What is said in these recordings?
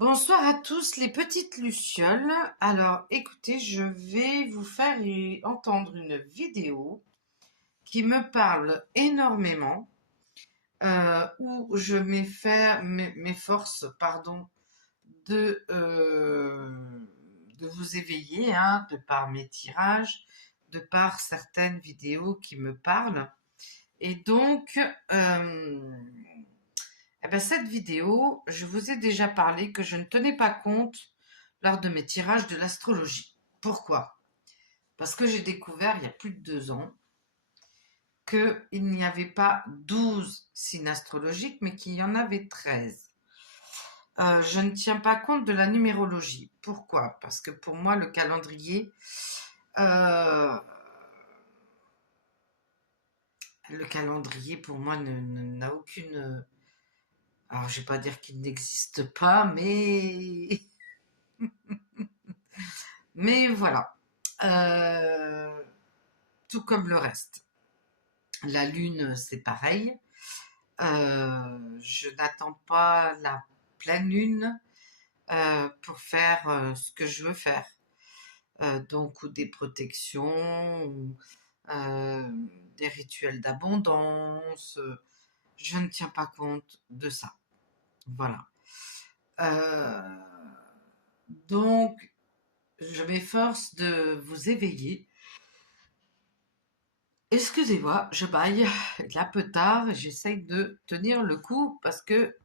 Bonsoir à tous les petites lucioles. Alors écoutez, je vais vous faire entendre une vidéo qui me parle énormément, où je m'efforce de vous éveiller, hein, de par mes tirages, de par certaines vidéos qui me parlent. Et donc, cette vidéo, je vous ai déjà parlé que je ne tenais pas compte lors de mes tirages de l'astrologie. Pourquoi? Parce que j'ai découvert il y a plus de 2 ans qu'il n'y avait pas 12 signes astrologiques, mais qu'il y en avait 13. Je ne tiens pas compte de la numérologie. Pourquoi? Parce que pour moi, euh, le calendrier pour moi n'a aucune... Alors, je ne vais pas dire qu'il n'existe pas, mais voilà. Tout comme le reste. La lune, c'est pareil. Je n'attends pas la pleine lune pour faire ce que je veux faire. Donc, ou des protections, ou des rituels d'abondance. Je ne tiens pas compte de ça. Voilà. Donc, je m'efforce de vous éveiller. Excusez-moi, je baille, il est un peu tard et j'essaye de tenir le coup parce que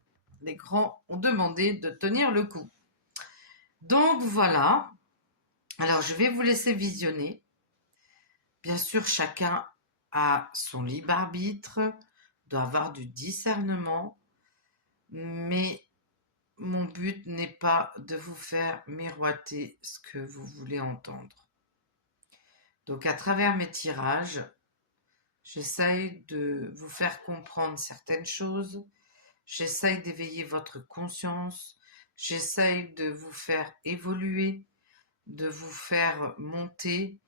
les grands ont demandé de tenir le coup. Donc voilà, alors je vais vous laisser visionner. Bien sûr, chacun a son libre arbitre, doit avoir du discernement, mais mon but n'est pas de vous faire miroiter ce que vous voulez entendre. Donc à travers mes tirages, j'essaye de vous faire comprendre certaines choses, j'essaye d'éveiller votre conscience, j'essaye de vous faire évoluer, de vous faire monter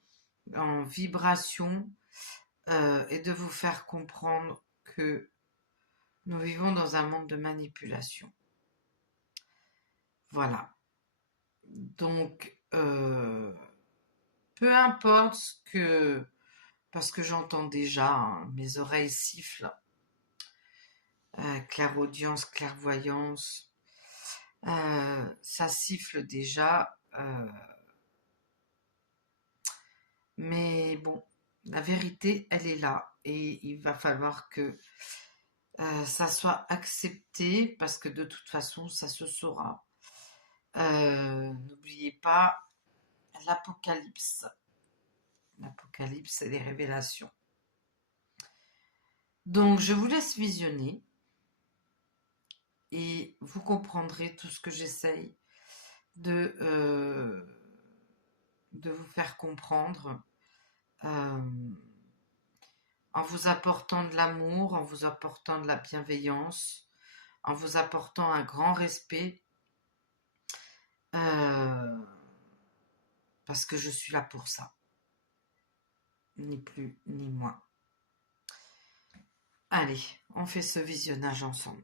en vibration et de vous faire comprendre que nous vivons dans un monde de manipulation. Voilà. Donc, peu importe ce que... Parce que j'entends déjà, hein, mes oreilles sifflent. Clairaudience, clairvoyance, ça siffle déjà. Mais bon, la vérité, elle est là. Et il va falloir que ça soit accepté parce que de toute façon, ça se saura. N'oubliez pas l'Apocalypse. L'Apocalypse, c'est les révélations. Donc, je vous laisse visionner et vous comprendrez tout ce que j'essaye de vous faire comprendre en vous apportant de l'amour, en vous apportant de la bienveillance, en vous apportant un grand respect, parce que je suis là pour ça, ni plus ni moins. Allez, on fait ce visionnage ensemble.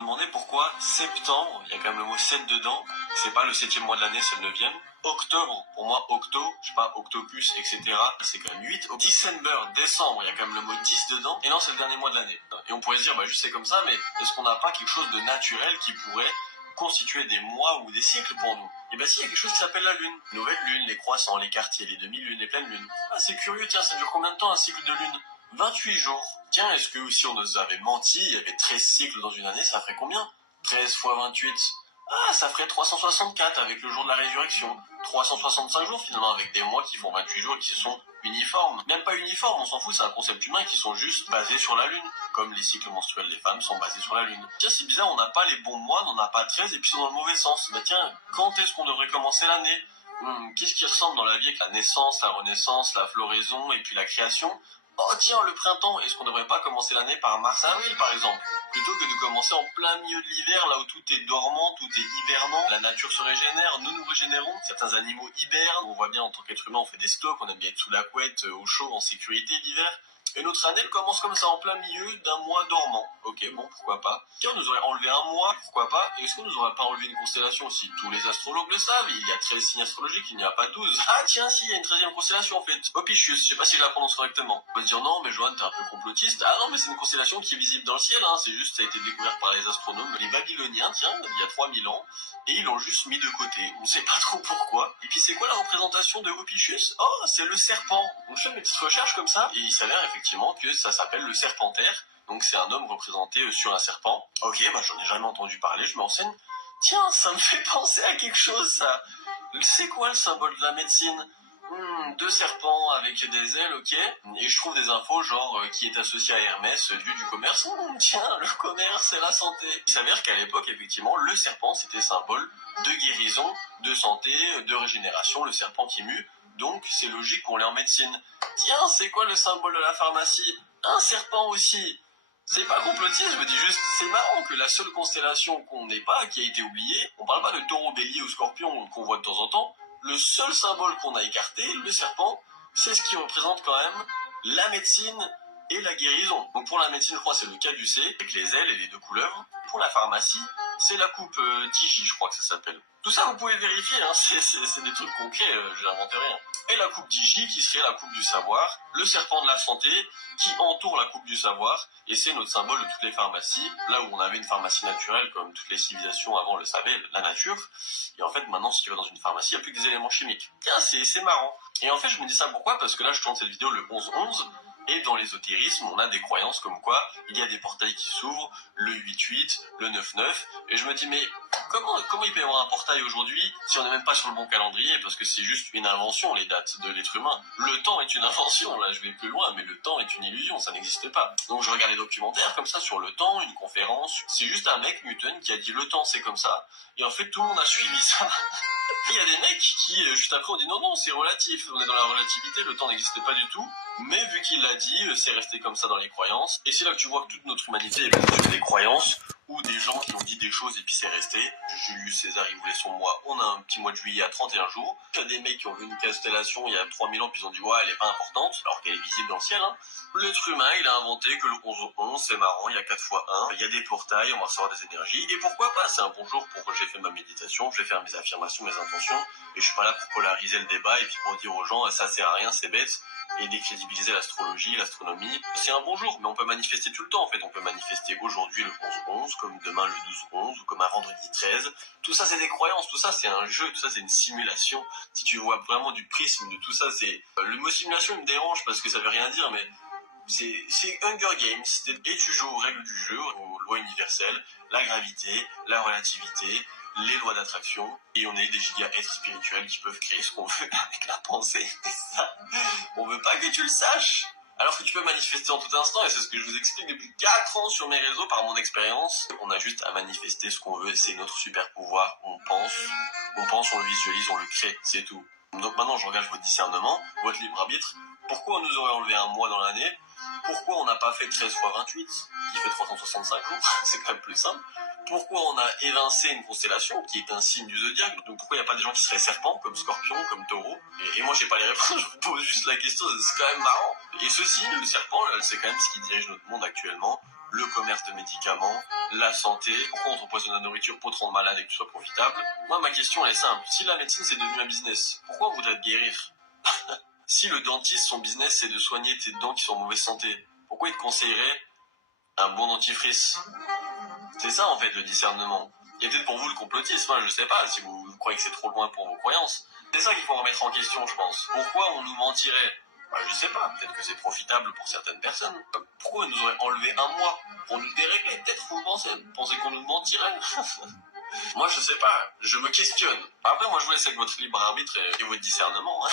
Demander pourquoi septembre, il y a quand même le mot 7 dedans, c'est pas le 7e mois de l'année, c'est le 9e. Octobre, pour moi, je sais pas, octopus, etc., c'est quand même 8. December, décembre, il y a quand même le mot 10 dedans, et non, c'est le dernier mois de l'année. Et on pourrait se dire, bah, juste c'est comme ça, mais est-ce qu'on n'a pas quelque chose de naturel qui pourrait constituer des mois ou des cycles pour nous? Et bien si, il y a quelque chose qui s'appelle la lune. Nouvelle lune, les croissants, les quartiers, les demi-lunes, les pleines lunes. Ah, c'est curieux, tiens, ça dure combien de temps un cycle de lune? 28 jours. Tiens, est-ce que si on nous avait menti, il y avait 13 cycles dans une année, ça ferait combien? 13 fois 28. Ah, ça ferait 364 avec le jour de la résurrection. 365 jours finalement avec des mois qui font 28 jours et qui sont uniformes. Même pas uniformes, on s'en fout, c'est un concept humain qui sont juste basés sur la lune. Comme les cycles menstruels des femmes sont basés sur la lune. Tiens, c'est bizarre, on n'a pas les bons mois, on n'en a pas 13 et puis c'est dans le mauvais sens. Bah tiens, quand est-ce qu'on devrait commencer l'année? Qu'est-ce qui ressemble dans la vie avec la naissance, la renaissance, la floraison et puis la création? oh tiens, le printemps, est-ce qu'on ne devrait pas commencer l'année par mars-avril par exemple, plutôt que de commencer en plein milieu de l'hiver, là où tout est dormant, tout est hibernant, la nature se régénère, nous nous régénérons, certains animaux hibernent, on voit bien en tant qu'être humain on fait des stocks, on aime bien être sous la couette, au chaud, en sécurité l'hiver. Et notre année, elle commence comme ça, en plein milieu d'un mois dormant. Ok, bon, pourquoi pas. Tiens, on nous aurait enlevé un mois, pourquoi pas. Et est-ce qu'on nous aurait pas enlevé une constellation aussi? Tous les astrologues le savent, il y a 13 signes astrologiques, il n'y a pas 12. Ah tiens, si, il y a une 13e constellation en fait. Ophiuchus, je sais pas si je la prononce correctement. On va dire non, mais Johan, t'es un peu complotiste. Ah non, mais c'est une constellation qui est visible dans le ciel, hein. C'est juste, ça a été découvert par les astronomes, les Babyloniens, tiens, il y a 3000 ans. Et ils l'ont juste mis de côté. On sait pas trop pourquoi. Et puis c'est quoi la représentation de Ophiuchus? Oh, c'est le serpent. Donc je fais mes petites recherches comme ça, et il s'avère effectivement que ça s'appelle le serpentaire. Donc c'est un homme représenté sur un serpent. Ok, bah j'en ai jamais entendu parler, je me renseigne. Tiens, ça me fait penser à quelque chose ça. C'est quoi le symbole de la médecine? Deux serpents avec des ailes, ok. Et je trouve des infos genre qui est associé à Hermès, dieu du commerce. Tiens, le commerce et la santé. Il s'avère qu'à l'époque, effectivement, le serpent, c'était symbole de guérison, de santé, de régénération, le serpent qui mue. Donc, c'est logique qu'on l'ait en médecine. Tiens, c'est quoi le symbole de la pharmacie? Un serpent aussi. C'est pas complotiste, je me dis juste, c'est marrant que la seule constellation qu'on n'ait pas, qui a été oubliée, on parle pas de taureau, bélier ou scorpion qu'on voit de temps en temps, le seul symbole qu'on a écarté, le serpent, c'est ce qui représente quand même la médecine et la guérison. Donc pour la médecine, je crois c'est le caducée, avec les ailes et les deux couleuvres. Pour la pharmacie, c'est la coupe Tiji, je crois que ça s'appelle. Tout ça, vous pouvez le vérifier, hein, c'est des trucs concrets, je n'invente rien. Et la coupe Digi, qui serait la coupe du savoir, le serpent de la santé, qui entoure la coupe du savoir, et c'est notre symbole de toutes les pharmacies, là où on avait une pharmacie naturelle, comme toutes les civilisations avant le savaient, la nature, et en fait, maintenant, si tu vas dans une pharmacie, il n'y a plus que des éléments chimiques. Tiens, c'est marrant. Et en fait, je me dis ça pourquoi? Parce que là, je tourne cette vidéo le 11-11, et dans l'ésotérisme, on a des croyances comme quoi il y a des portails qui s'ouvrent, le 8-8, le 9-9, et je me dis, mais comment il peut y avoir un portail aujourd'hui si on n'est même pas sur le bon calendrier? Parce que c'est juste une invention, les dates de l'être humain. Le temps est une invention, là je vais plus loin, mais le temps est une illusion, ça n'existe pas. Donc je regarde les documentaires comme ça sur le temps, une conférence, c'est juste un mec, Newton, qui a dit le temps c'est comme ça, et en fait tout le monde a suivi ça. Il y a des mecs qui, juste après, ont dit non, c'est relatif, on est dans la relativité, le temps n'existe pas du tout. Mais vu qu'il l'a dit, c'est resté comme ça dans les croyances. Et c'est là que tu vois que toute notre humanité est basée sur des croyances ou des gens qui ont dit des choses et puis c'est resté. Julius César, il voulait son mois. On a un petit mois de juillet à 31 jours. Il y a des mecs qui ont vu une constellation il y a 3000 ans puis ils ont dit ouais, elle est pas importante, alors qu'elle est visible dans le ciel. Hein. L'être humain, il a inventé que le 11-11, c'est marrant, il y a 4 fois 1. Il y a des portails, on va recevoir des énergies. Et pourquoi pas? C'est un bon jour pour que j'ai fait ma méditation, je vais faire mes affirmations, mes intentions. Et je suis pas là pour polariser le débat et puis pour dire aux gens ça sert à rien, c'est bête. Et décrédibiliser l'astrologie, l'astronomie. C'est un bon jour, mais on peut manifester tout le temps en fait. On peut manifester aujourd'hui le 11-11, comme demain le 12-11, ou comme un vendredi 13. Tout ça c'est des croyances, tout ça c'est un jeu, tout ça c'est une simulation. Si tu vois vraiment du prisme de tout ça, c'est... Le mot simulation il me dérange parce que ça veut rien dire, mais c'est Hunger Games, et tu joues aux règles du jeu, aux lois universelles, la gravité, la relativité, les lois d'attraction, et on est des giga êtres spirituels qui peuvent créer ce qu'on veut avec la pensée. Et ça, on veut pas que tu le saches. Alors que tu peux manifester en tout instant, et c'est ce que je vous explique depuis 4 ans sur mes réseaux par mon expérience. On a juste à manifester ce qu'on veut, c'est notre super pouvoir. On pense, on le visualise, on le crée, c'est tout. Donc maintenant, j'engage votre discernement, votre libre arbitre. Pourquoi on nous aurait enlevé un mois dans l'année? Pourquoi on n'a pas fait 13 fois 28, qui fait 365 jours? C'est quand même plus simple. Pourquoi on a évincé une constellation qui est un signe du zodiaque? Donc pourquoi il n'y a pas des gens qui seraient serpents, comme scorpion, comme taureau? Et moi j'ai pas les réponses, je vous pose juste la question, c'est quand même marrant. Et ce signe, le serpent, c'est quand même ce qui dirige notre monde actuellement. Le commerce de médicaments, la santé, pourquoi on t'empoisonne la nourriture pour te rendre malade et que tu sois profitable? Moi ma question elle est simple, si la médecine c'est devenu un business, pourquoi on voudrait te guérir? Si le dentiste, son business c'est de soigner tes dents qui sont en mauvaise santé, pourquoi il te conseillerait un bon dentifrice? C'est ça en fait le discernement. Et peut-être pour vous le complotisme, je sais pas, si vous croyez que c'est trop loin pour vos croyances. C'est ça qu'il faut remettre en question, je pense. Pourquoi on nous mentirait? Je sais pas, peut-être que c'est profitable pour certaines personnes. Pourquoi on nous aurait enlevé un mois? Pour nous dérégler, peut-être vous pensez qu'on nous mentirait? Moi je sais pas, je me questionne. Après moi je vous laisse avec votre libre arbitre et votre discernement.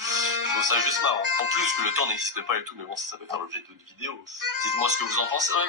Je trouve ça juste marrant. En plus que le temps n'existe pas et tout, mais bon, ça peut faire l'objet d'autres vidéos. Dites-moi ce que vous en pensez dans les